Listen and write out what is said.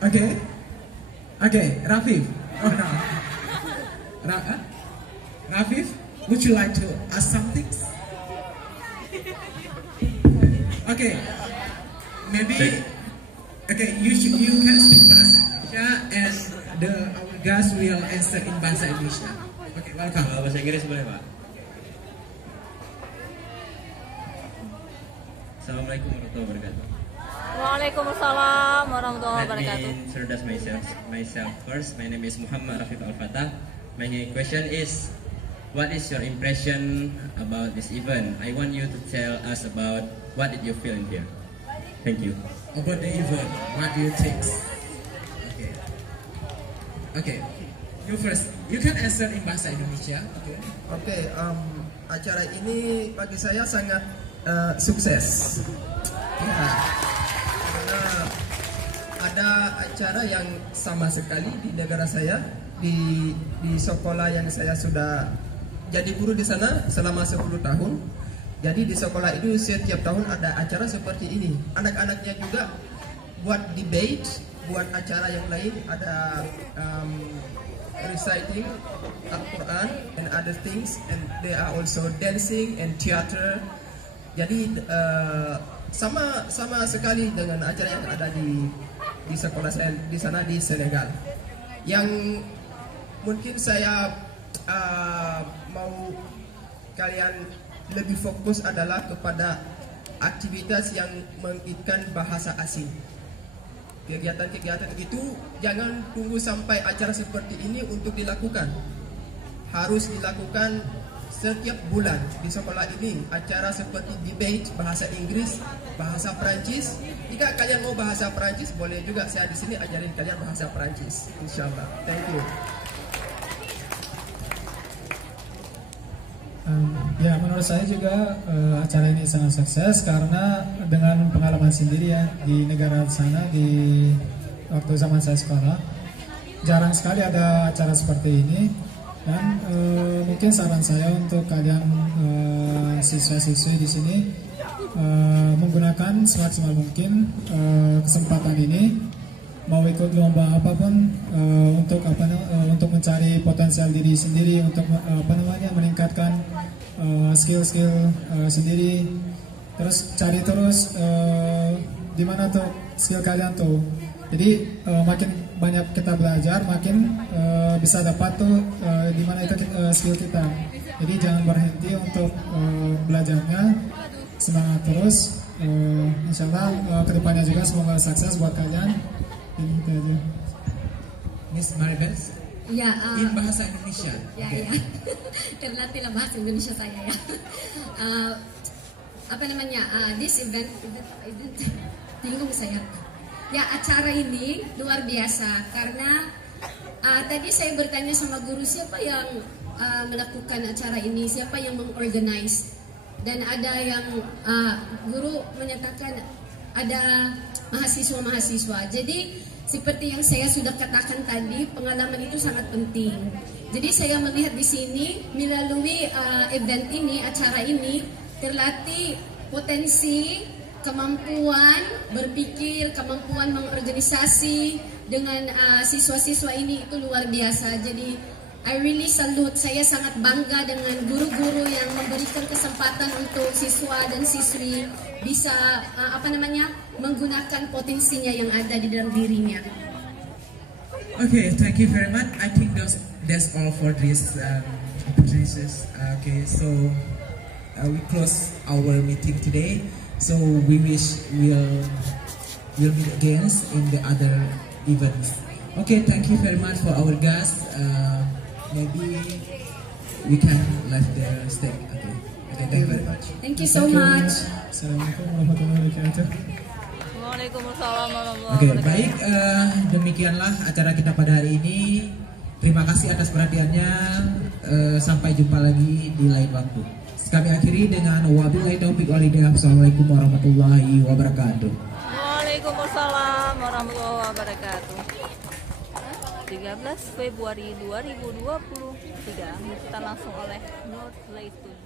Okay. Okay, Rafif. Oh no. Rafif, would you like to ask something? Okay. Maybe. Okay, you can speak Bahasa Indonesia and our guest will answer in Bahasa Indonesia. Okay, welcome. Bahasa Inggris boleh, Pak? Assalamualaikum warahmatullahi wabarakatuh. Waalaikumsalam warahmatullahi wabarakatuh. Let me introduce myself first. My name is Muhammad Rafif Al-Fatah. My question is, what is your impression about this event? I want you to tell us about what did you feel in here. Thank you. About the event, what do you think? Okay. Okay. You first. You can answer in Bahasa Indonesia. Okay. Okay. Acara ini bagi saya sangat sukses. Ya. Karena ada acara yang sama sekali di negara saya, di sekolah yang saya sudah jadi guru di sana selama 10 tahun. Jadi di sekolah itu setiap tahun ada acara seperti ini. Anak-anaknya juga buat debate, buat acara yang lain, ada reciting Al-Quran and other things, and they are also dancing and theater. Jadi sama sekali dengan acara yang ada di sekolah saya di sana di Senegal. Yang mungkin saya mau kalian lebih fokus adalah kepada aktivitas yang mengikat bahasa asing. Kegiatan-kegiatan itu jangan tunggu sampai acara seperti ini untuk dilakukan. Harus dilakukan setiap bulan di sekolah ini. Acara seperti debate bahasa Inggris, bahasa Perancis. Jika kalian mau bahasa Perancis, boleh juga saya di sini ajarin kalian bahasa Perancis. Insyaallah. Thank you. Ya, menurut saya juga acara ini sangat sukses karena dengan pengalaman sendiri ya di negara sana, di waktu zaman saya sekolah jarang sekali ada acara seperti ini. Dan mungkin saran saya untuk kalian siswa-siswi di sini menggunakan semaksimal mungkin kesempatan ini, mau ikut lomba apapun untuk mencari potensial diri sendiri, untuk meningkatkan skill-skill sendiri, terus cari terus di mana tuh skill kalian tuh. Jadi makin banyak kita belajar, makin bisa dapat tuh di mana itu skill kita. Jadi jangan berhenti untuk belajarnya, semangat terus. Insyaallah kedepannya juga semoga sukses buat kalian. Ini itu aja. Miss Maribels. Ya, in bahasa Indonesia. Ya, okay. Ya. Terlatihlah bahasa Indonesia saya ya. Apa namanya? This event bingung saya. Ya, acara ini luar biasa karena tadi saya bertanya sama guru siapa yang melakukan acara ini, siapa yang mengorganize, dan ada yang guru menyatakan ada mahasiswa-mahasiswa. Jadi seperti yang saya sudah katakan tadi, pengalaman itu sangat penting. Jadi saya melihat di sini melalui event ini, acara ini terlatih potensi, kemampuan berpikir, kemampuan mengorganisasi dengan siswa-siswa ini itu luar biasa. Jadi I really salute, saya sangat bangga dengan guru-guru yang memberikan kesempatan untuk siswa dan siswi bisa menggunakan potensinya yang ada di dalam dirinya. Okay, thank you very much. I think that's all for this opportunities. Okay, so we close our meeting today. So we wish we'll meet again in the other events. Okay, thank you very much for our guests. Maybe we can left the stage. Okay, thank you very much. Thank you so much. Assalamualaikum warahmatullahi wabarakatuh. Waalaikumsalam warahmatullahi Oke, wabarakatuh. baik, demikianlah acara kita pada hari ini. Terima kasih atas perhatiannya. Sampai jumpa lagi di lain waktu. Kami akhiri dengan wabillahi taufiq wal hidayah. Assalamualaikum warahmatullahi wabarakatuh. Waalaikumsalam warahmatullahi wabarakatuh. 13 Februari 2023 kita langsung oleh Nur Laitun.